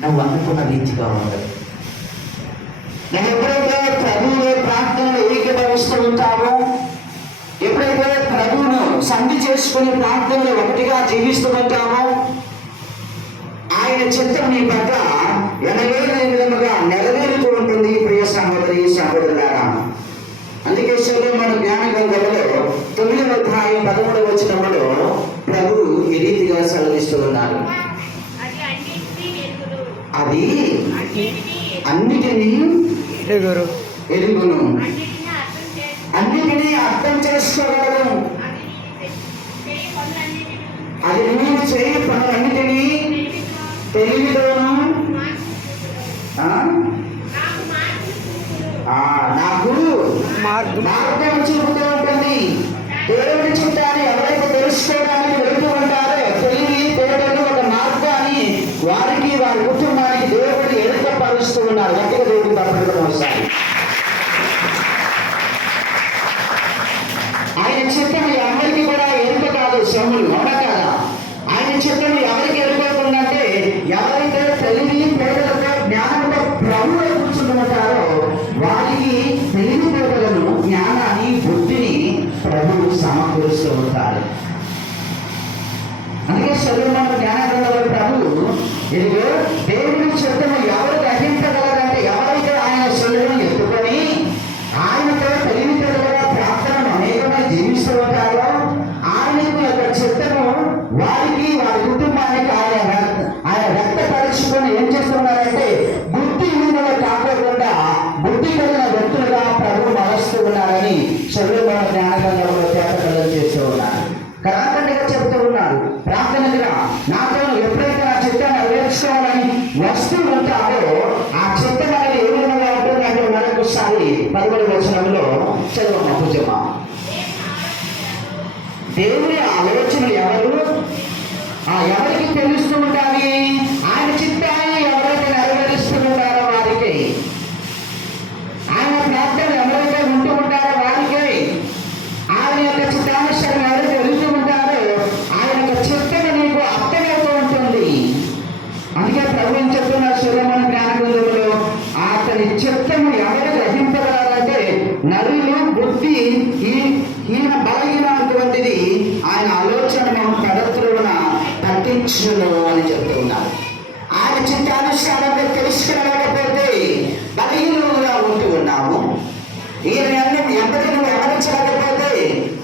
నువ్వు అనుకున్న రీతిగా ఉండదు నువ్వు ఎప్పుడైతే ప్రభువులో ప్రార్థనలు ఏకీభవిస్తూ ఉంటావో ఎప్పుడైతే ప్రభువును సంధి చేసుకుని ప్రార్థనలు ఒకటిగా జీవిస్తూ ఉంటావో ఆయన చిత్తం నీ పట్ల ఎనలేని విధముగా నెరవేరుతూ ఉంటుంది ప్రియ సహోదరి సహోదరులారా. అందుకే మన జ్ఞాన గ్రంథంలో తొమ్మిదవ అధ్యాయం పదమూడవ వచ్చిన ప్రభు ఈ రీతిగా సెలవిస్తూ ఉన్నారు అది అన్నిటినీ ఎరుగును. అన్నిటినీ అర్థం చేసి అన్నిటినీ అర్థం చేసుకోగలము అది నీవు చేయి అది నీవు చేయ పనులన్నిటినీ తెలివితోను. ఆ, నాకు మార్గం. మార్గం చూపుతూ ఉంటుంది. దేవుడి చిత్తాన్ని ఎవరైతే తెలుసుకోవడానికి వెళ్తూ వారి కుటుంబానికి దేవుడిని ఏర్పరుస్తూ ఉన్నారు. గట్టిగా దేవుడిని తప్పకుండా వస్తాయి ఆయన చిత్తం ఎవరికి కూడా ఎరుక కాదు శ్రమలు అవునా కాదా? ఆయన చిత్తం దేవుని చిత్తము నెరవేర్చుకోవాలని వస్తూ ఉంటావో ఆ చెత్త అనేది ఏ విధంగా ఉంటుందంటే ఒకసారి పదమూడు వచనంలో చదవమ్మ పూజమ్మ. దేవుని ఆలోచనలు ఎవరు? ఆ ఎవరికి తెలుస్తూ ఉండాలి అందుకే ప్రభు ఏం చెప్తున్నారు జ్ఞానగుండంలో అతని చిత్తము ఎవరు గ్రహింపగలరంటే నరులు బుద్ధి ఈ ఈయన బలహీనటువంటిది ఆయన ఆలోచనను పదత్రున పట్టించును అని చెప్తూ ఉన్నారు ఆయన చిత్తానుసారంగా తెలుసుకోలేకపోతే బలహీనంగా ఉంటూ ఉన్నాము. ఈయన అన్ని ఎంతటి నువ్వు గమనించలేకపోతే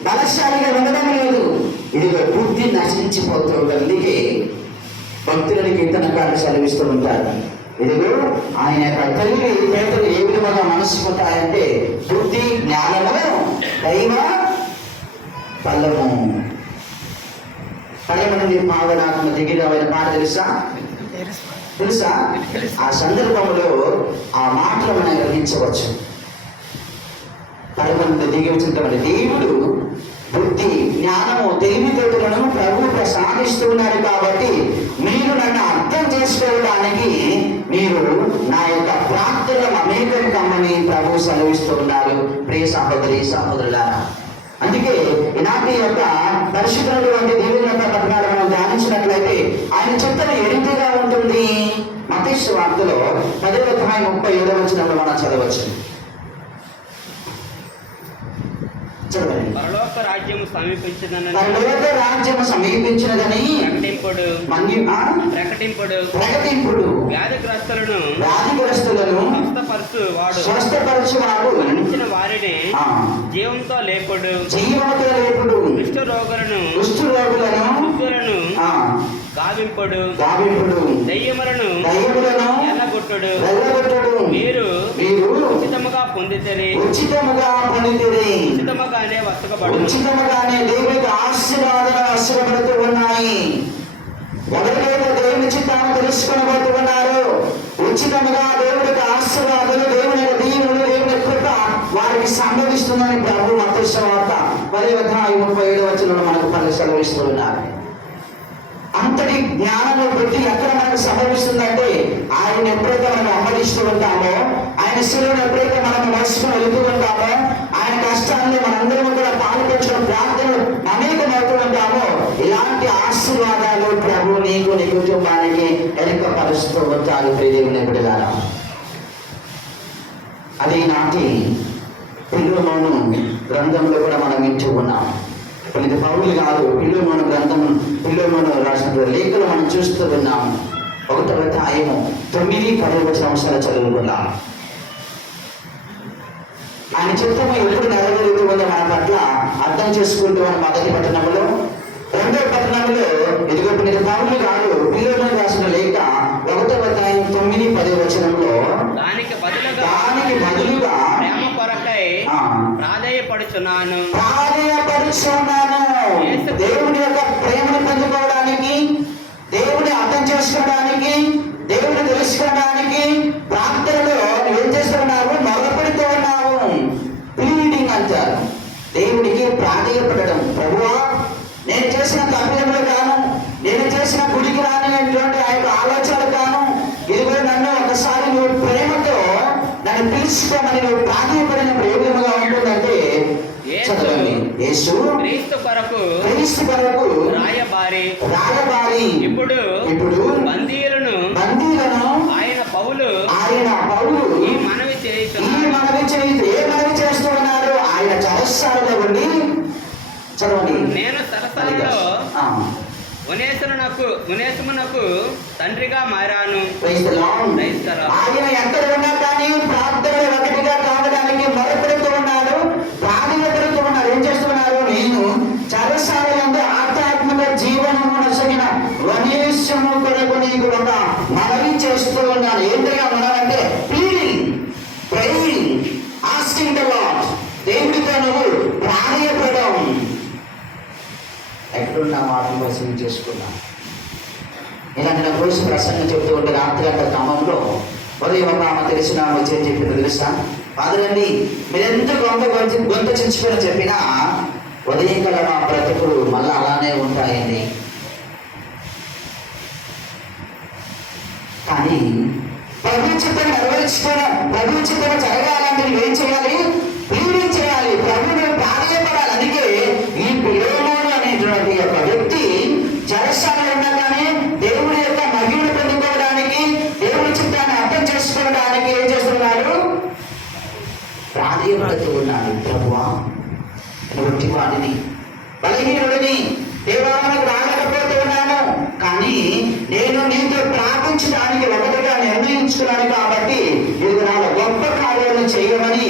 బలశాలిగా ఉండడం లేదు. ఇదిగో బుద్ధి నశించిపోతుంది అందుకే భక్తులని కీర్తనకారులు సెలవిస్తూ ఉంటారు. ఇదిగో ఆయన యొక్క తల్లి పేదలు ఏ విధంగా మనసుకుంటాయంటే బుద్ధి జ్ఞానము దైవ ఫలము పడమని పావనాత్మ దిగిన పాట తెలుసా? తెలుసా? ఆ సందర్భంలో ఆ మాటలు మనం గ్రహించవచ్చు. పరమంత దిగి వచ్చినటువంటి దేవుడు బుద్ధి జ్ఞానము తెలివితేటలను ప్రభు ప్రసాదిస్తున్నారు కాబట్టి మీరు నన్ను అర్థం చేసుకోవడానికి మీరు నా యొక్క ప్రార్థనలు అమేకం కమ్మని ప్రభు సెలవిస్తున్నారు. ప్రియ సహోదరి సహోదరులారా అందుకే ఇలాంటి యొక్క పరిశుద్ధుడు వంటి దేవుని యొక్క పట్టణాలు మనం ధ్యానించినట్లయితే ఆయన చిత్తన ఎరుపుగా ఉంటుంది? మతీష్ వార్తలో పదవ అధ్యాయం ముప్పై ఏడవ వచ్చినప్పుడు మనం చదవచ్చు చదవండి పరలోక రాజ్యము సమీపించిందనని పరలోక రాజ్యం సమీపించినదని ప్రకటింపుడు? ప్రకటింపుడు. ప్రకటింపుడు. వ్యాధిగ్రస్తులను వ్యాధిగ్రస్తులను స్వస్థపరచు వాడు. స్వస్థపరచువాడు మరణించిన వారిని జీవంతో లేపుడు. జీవముతో లేపుడు. కుష్ఠ రోగులను కుష్ఠు రోగులను ఆ, గావింపుడు. గావింపుడు. దయ్యములను దయ్యములను ఎల్లగొట్టుడు ఉచితముగా పొందితేరి ఉచితముగా పొందితిరి ఉచితముగానే వసకబడు ఉచితముగానే దేవునికి ఆశీర్వాదాలు ఆశీర్వడుతూ ఉన్నాయి. ఎవరికైతే దేవుని చిత్తాన్ని తెలుసుకునబోతూ ఉన్నారో ఉచితముగా దేవుడికి ఆశీర్వాదాలు దేవుని దీవులు దేవుని కృప వారికి సంభవిస్తుందని ప్రభు మతృష్ట వార్త పది అధ్యాయం ముప్పై ఏడు వచ్చిన మనకు పలు సెలవిస్తూ ఉన్నారు. అంతటి జ్ఞానము బుద్ధి ఎక్కడ మనకు సంభవిస్తుందంటే ఆయన ఎప్పుడైతే మనం అమ్మడిస్తూ ఉంటామో ఎరుకపరుస్తూ వచ్చారు ప్రియమైన బిడ్డలారా. అది నాటి పిల్లులోను గ్రంథంలో కూడా మనం వింటూ ఉన్నాం. ఇప్పుడు ఇది పౌరులు కాదు పిల్లులోను గ్రంథం పిల్లులోను రాసిన లేఖలు మనం చూస్తూ ఉన్నాం. ఒకటో అధ్యాయము తొమ్మిది పది సంవత్సరాలు చదువుకున్నాం ఆయన చిత్తము ఎప్పుడు నెరవేరుతుందో మన పట్ల అర్థం చేసుకుంటూ మన మొదటి పట్టణంలో రెండో పట్టణంలో ఇదిగో ఇది పౌరులు కాదు పిల్లోను రాసిన లేఖ ప్రాధేయపడడం. ప్రభువా నేను చేసిన తప్పిదములు కాను నేను చేసిన గుడికి రానిటువంటి ఆ యొక్క ఆలోచనలు కాను ఇదిగో నన్ను ఒకసారి నువ్వు ప్రేమతో నన్ను పిలుచుకోమని నువ్వు ప్రాధాన్యపడినప్పుడు ఏ విధంగా ఉంటుందంటే యేసు చదవండి యేసు క్రీస్తు కొరకు క్రీస్తు కొరకు రాయబారి. రాయబారి. ఇప్పుడు ఇప్పుడు బందీలను బందీలను ఆయన పౌలు ఆయన పౌలు ఈ మనవి ఈ చేయుచున్నాడు మనవి చేయి ఏ మనవి చేస్తూ ఉన్నారు ఆయన చరస్సాలలో ఉండి నేను సరసలలో ఆ, ఉనేసునకు ఉనేసమునకు తండ్రిగా మారాను. ఆయన ఎక్కడ ఉన్నా కానీ ప్రార్థనలు ఒకటిగా కావడానికి ఉన్నాడు ఏం చేస్తున్నారు? నేను చరసాలంలో ఆధ్యాత్మిక జీవనము నసగిన వనేశము కొరకు నీకు చేస్తూ ఉన్నాను. ఏంటగా మనమంటే నా వాటి కోసం చేసుకున్నా. ఇలాంటి గురించి ప్రసంగం చెప్తూ ఉంటే రాత్రి అక్కడ క్రమంలో ఉదయం ఒక ఆమె తెలిసిన ఆమె వచ్చి ఏం చెప్పింది తెలుసా? ఫాదరండి మీరెంత గొంత గొంతు గొంత చించుకొని చెప్పినా ఉదయం కల మా బ్రతుకులు మళ్ళీ అలానే ఉంటాయండి. కానీ ప్రభుత్వం నెరవేర్చుకోవడం ప్రభుత్వం జరగాలంటే ఏం చేయాలి ప్రభుని ప్రాధాన్యపడాలి అందుకే ఈ పిలోమోను అనేటువంటి ఒక వ్యక్తి జలశాల ఉండగానే దేవుడి యొక్క మహిమను పొందుకోవడానికి దేవుడి చిత్తాన్ని అర్థం చేసుకోవడానికి ఏం చేస్తున్నాడు ప్రాధాన్యపడుతూ ఉన్నాడు. ప్రభువా నువ్వు వాడిని బలహీనుడిని దేవాలయానికి రాలేకపోతూ ఉన్నాను. కానీ నేను నీతో ప్రార్థించడానికి ఒకటిగా నిర్ణయించుకున్నాను కాబట్టి ఇది నా గొప్ప కార్యాలను చేయమని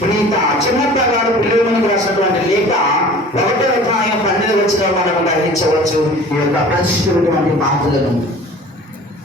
ప్రీత చిన్నప్ప గారు పిల్లలకు రాసినటువంటి లేఖ ఒకటో అధ్యాయం పన్నెండు వచ్చిన మనం గ్రహించవచ్చు. ఈ యొక్క ప్రతిష్ఠితటువంటి బాధ్యతను